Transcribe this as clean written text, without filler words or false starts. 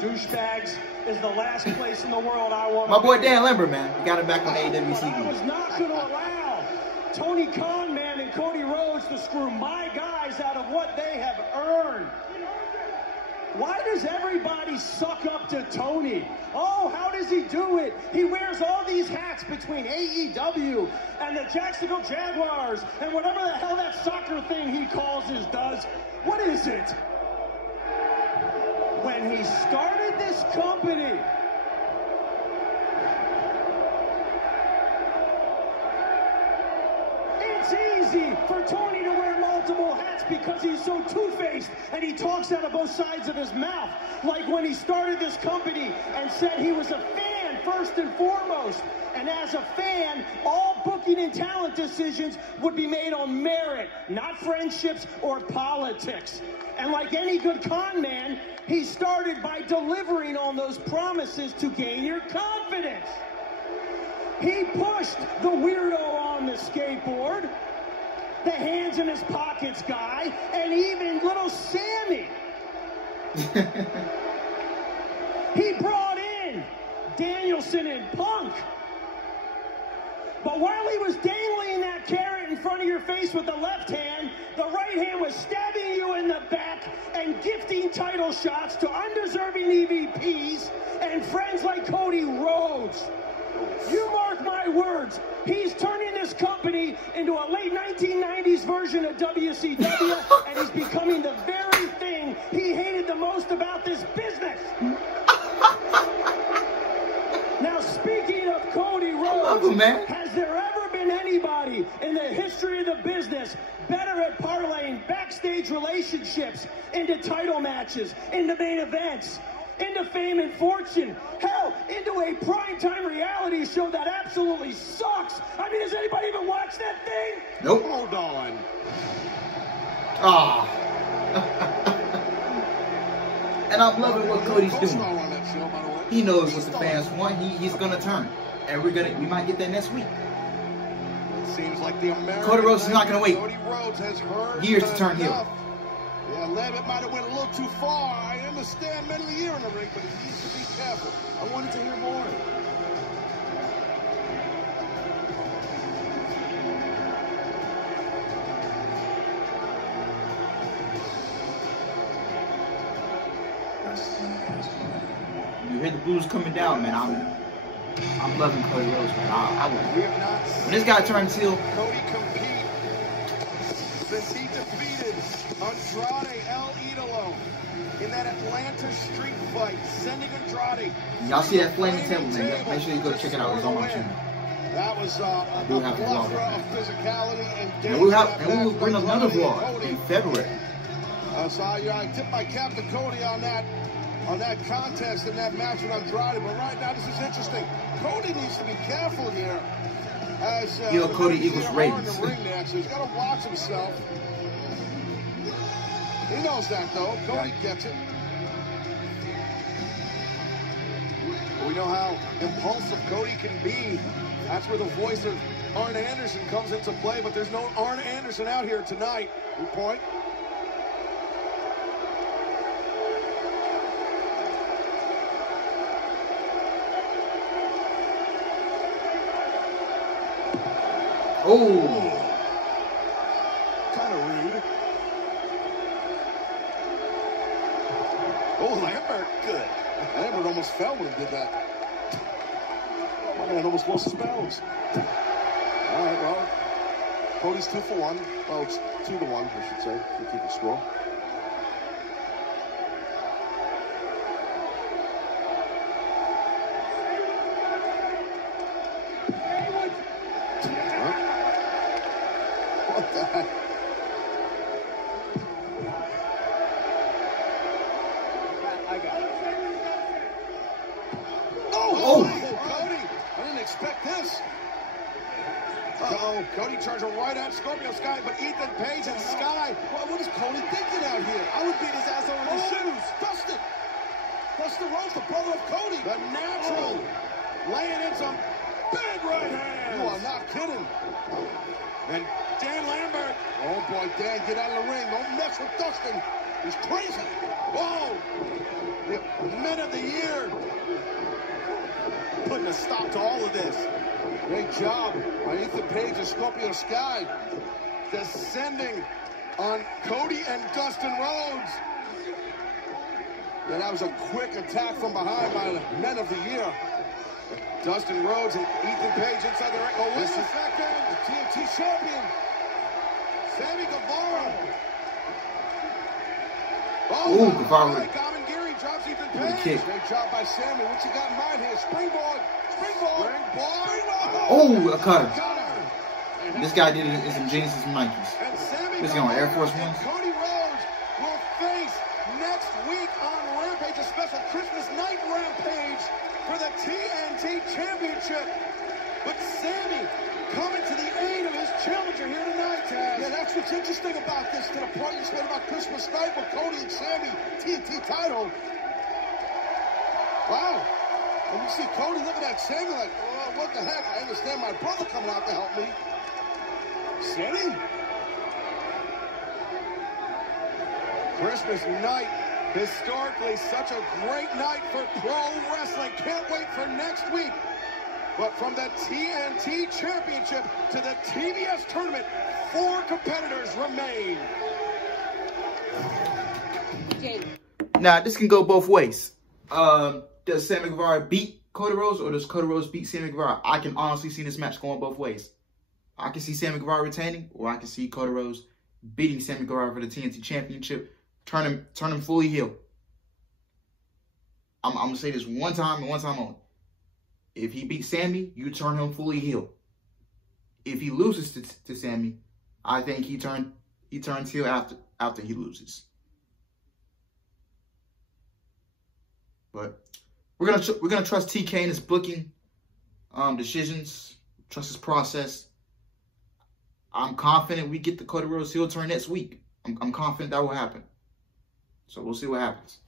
douchebags is the last place in the world I want. My boy Dan Lambert, man. We got him back on the AWC. I was not going to allow Tony Khan, man, and Cody Rhodes to screw my guys out of what they have earned. Why does everybody suck up to Tony? Oh, how does he do it? He wears all these hats between AEW and the Jacksonville Jaguars and whatever the hell that soccer thing he calls his does. What is it? When he started this company, it's easy for Tony to wear multiple hats because he's so two-faced and he talks out of both sides of his mouth. Like when he started this company and said he was a fan first and foremost. And as a fan, all booking and talent decisions would be made on merit, not friendships or politics. And like any good con man, he started by delivering on those promises to gain your confidence. He pushed the weirdo on the skateboard, the hands in his pockets guy, and even little Sammy. He brought in Danielson and Punk. But while he was dangling that carrot in front of your face with the left hand, the right hand was stabbing you in the back and gifting title shots to undeserving EVPs and friends like Cody Rhodes. You mark my words, he's turning this company into a late 1990s version of WCW, and he's becoming the very thing he hated the most about this business. Now, speaking of Cody Rhodes, has there ever been anybody in the history of the business better at parlaying backstage relationships into title matches, into main events, into fame and fortune, hell, into a primetime reality show that absolutely sucks? I mean, has anybody even watched that thing? Nope. Hold on. Ah. And I'm loving what Cody's doing. He knows what the fans want. He's gonna turn, and we might get that next week. Seems like the American Cody Rhodes is not gonna wait Cody Rhodes has heard years to turn heel. Yeah, Lambert might have went a little too far. I understand middle of the year in the ring, but he needs to be careful. I wanted to hear more. You hear the blues coming down, man. I'm loving Cody Rhodes, man. When this guy turns heel, Cody compete since he defeated Andrade El Idolo in that Atlanta street fight, sending Andrade. Y'all see that flaming table, man? Make sure you go check it out. It's on my channel. That was a plethora of physicality and we will bring another vlog in February. So I tip my cap to Cody on that contest and that match with Andrade. But right now, this is interesting. Cody needs to be careful here. As Cody equals ratings. So he's got to watch himself. He knows that, though. Cody gets it. We know how impulsive Cody can be. That's where the voice of Arn Anderson comes into play. But there's no Arn Anderson out here tonight. Good point. Oh, kind of rude. Oh, Lambert, good. Lambert almost fell when he did that. My man almost lost his balance. All right, well, Cody's 2 for 1. Well, it's 2 to 1, I should say, if you keep it score. What the heck? I got it. Oh, Cody! I didn't expect this. Uh-oh, Cody charging right at Scorpio Sky, but Ethan Page and Sky. What is Cody thinking out here? I would beat his ass over his shoes. Dustin! Dustin Rhodes, the brother of Cody. The natural. Laying in some big right hands. You are not kidding. And Dan Lambert. Oh, boy, Dan, get out of the ring. Don't mess with Dustin. He's crazy. Whoa. The Men of the Year. Putting a stop to all of this. Great job by Ethan Page and Scorpio Sky. Descending on Cody and Dustin Rhodes. Yeah, that was a quick attack from behind by the Men of the Year. Dustin Rhodes and Ethan Page inside the ring. Oh, wait a second. The TNT champion. Sammy Guevara. Oh, Guevara. Gary drops Ethan Page. Great job by Sammy. What you got in mind here? Springboard. Springboard. Oh, a cutter. This guy did it in some jeans and some Nikes. This guy on Air Force Ones. Cody Rhodes will face next week on Rampage, a special Christmas night Rampage for the TNT Championship. But Sammy coming to the aid of his challenger here tonight, Taz. Yeah, that's what's interesting about this. To the point you said about Christmas night with Cody and Sammy, TNT title. Wow. And you see Cody looking at Sammy like, oh, what the heck? I understand my brother coming out to help me. Sammy? Christmas night, historically such a great night for pro wrestling. Can't wait for next week. But from the TNT Championship to the TBS Tournament, 4 competitors remain. Now, this can go both ways. Does Sammy Guevara beat Cody Rhodes, or does Cody Rhodes beat Sammy Guevara? I can honestly see this match going both ways. I can see Sammy Guevara retaining, or I can see Cody Rhodes beating Sammy Guevara for the TNT Championship, turn him fully heel. I'm going to say this one time and one time only. If he beats Sammy, you turn him fully heel. If he loses to Sammy, I think he turns heel after he loses. But we're gonna trust TK in his booking decisions, trust his process. I'm confident we get the Cody Rhodes heel turn next week. I'm confident that will happen. So we'll see what happens.